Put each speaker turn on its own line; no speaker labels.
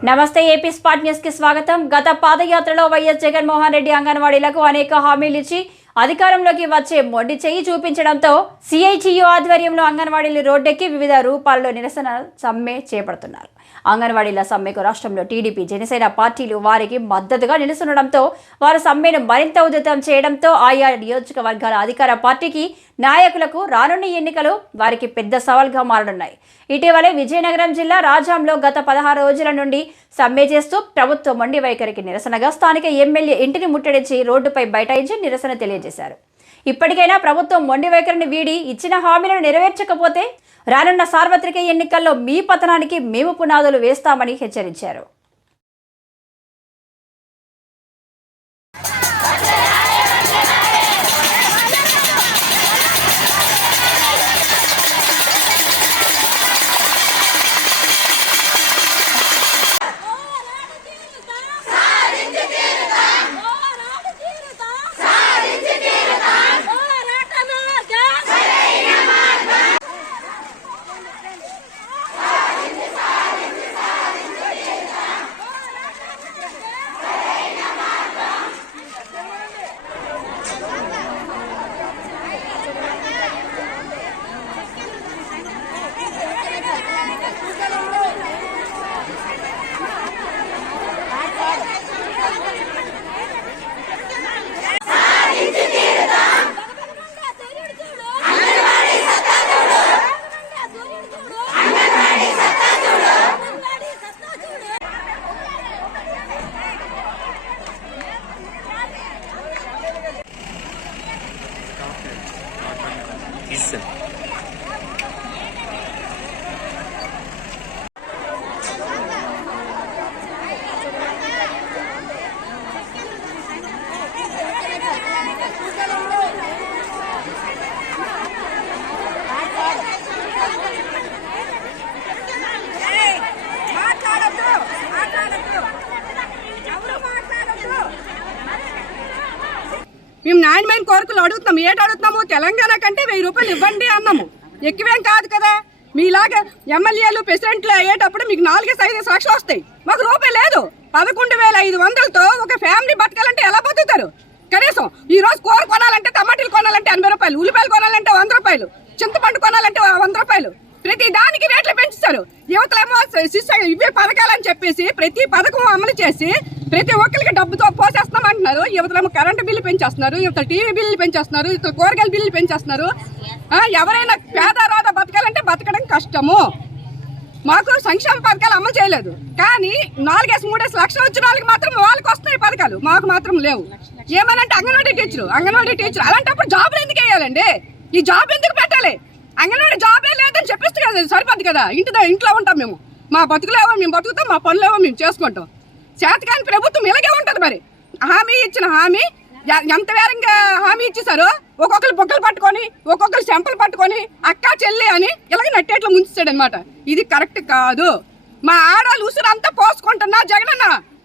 నమస్తే AP spot న్యూస్కి స్వాగతం. గత పాదయాత్రలో వైఎస్ జగన్మోహన్ రెడ్డి అంగన్వాడీలకు అనేక హామీలు ఇచ్చి అధికారంలోకి వచ్చే మొండి చెయ్యి చూపించడంతో సిఐటియు ఆధ్వర్యంలో అంగన్వాడీలు రోడ్డెక్కి వివిధ రూపాల్లో నిరసన సమ్మె చేపడుతున్నారు. అంగన్వాడీల సమ్మెకు రాష్ట్రంలో టీడీపీ జనసేన పార్టీలు వారికి మద్దతుగా నిలుస్తుండడంతో వారు సమ్మెను మరింత ఉధృతం చేయడంతో ఆయా నియోజకవర్గాల అధికార పార్టీకి నాయకులకు రానున్న ఎన్నికలు వారికి పెద్ద సవాల్గా మారనున్నాయి. ఇటీవలే విజయనగరం జిల్లా రాజాంలో గత పదహారు రోజుల నుండి సమ్మె చేస్తూ ప్రభుత్వ మొండి వైఖరికి నిరసనగా స్థానిక ఎమ్మెల్యే ఇంటిని ముట్టడించి రోడ్డుపై బైఠాయించి నిరసన తెలియజేశారు. ఇప్పటికైనా ప్రభుత్వం మొండి వైఖరిని వీడి ఇచ్చిన హామీలను నెరవేర్చకపోతే రానున్న సార్వత్రిక ఎన్నికల్లో మీ పతనానికి మేము పునాదులు వేస్తామని హెచ్చరించారు.
bizsin. మేము నాణ్యమైన కోరికలు అడుగుతున్నాం. ఏటి అడుగుతున్నాము తెలంగాణ కంటే వెయ్యి రూపాయలు ఇవ్వండి అన్నాము. ఎక్కువేం కాదు కదా. మీలాగా ఎమ్మెల్యేలు ప్రెసిడెంట్లు అయ్యేటప్పుడు మీకు నాలుగే ఐదు లక్షలు వస్తాయి. మాకు రూపాయి లేదు. పదకొండు వేల ఐదు వందలతో ఒక ఫ్యామిలీ బతకాలంటే ఎలా బతుకుతారు? కనీసం ఈ రోజు కూర కొనాలంటే టమాటాలు కొనాలంటే ఎనభై రూపాయలు ఉల్లిపాయలు కొనాలంటే వంద రూపాయలు చింతపండు కొనాలంటే వంద రూపాయలు. ప్రతి దానికి రేట్లు పెంచుతారు. యువతలేమో శిష్య ఇవే పథకాలని చెప్పేసి ప్రతి పథకం అమలు చేసి ప్రతి ఒక్కరికి డబ్బుతో పోసేస్తాం అంటున్నారు యువతలేమో కరెంటు బిల్లు పెంచేస్తున్నారు యువత టీవీ బిల్లు పెంచేస్తున్నారు యువత కూరగాయల బిల్లు పెంచేస్తున్నారు. ఎవరైనా పేద రోద బతకాలంటే బతకడం కష్టము. మాకు సంక్షేమ పథకాలు అమలు చేయలేదు. కానీ నాలుగేసి మూడేసి లక్షలు వచ్చిన వాళ్ళకి మాత్రం వాళ్ళకి వస్తున్నాయి పథకాలు. మాకు మాత్రం లేవు. ఏమనంటే అంగన్వాడీ టీచరు అంగన్వాడీ టీచర్. అలాంటప్పుడు జాబులు ఎందుకు వేయాలండి? ఈ జాబ్ ఎందుకు పెట్టాలి? అంగన్వాడీ జాబే లేదని చెప్పిస్తే కదా సరిపోద్ది కదా. ఇంటి ఇంట్లో ఉంటాం మేము. మా బతుకులేవో మేము బతుకుతాం మా పనులేవో మేము చేసుకుంటాం. చేతకాని ప్రభుత్వం ఇలాగే ఉంటుంది మరి. హామీ ఇచ్చిన హామీ ఎంత వేరంగా హామీ ఇచ్చేసారో ఒక్కొక్కరు బొక్కలు పట్టుకొని ఒక్కొక్కరు చెంపలు పట్టుకొని అక్క చెల్లి అని ఇలాగ నట్టేట్లు ముంచుతాడనమాట అనమాట ఇది కరెక్ట్ కాదు. మా ఆడాలు ఉసురు అంతా పోసుకుంటున్నా జగనన్న.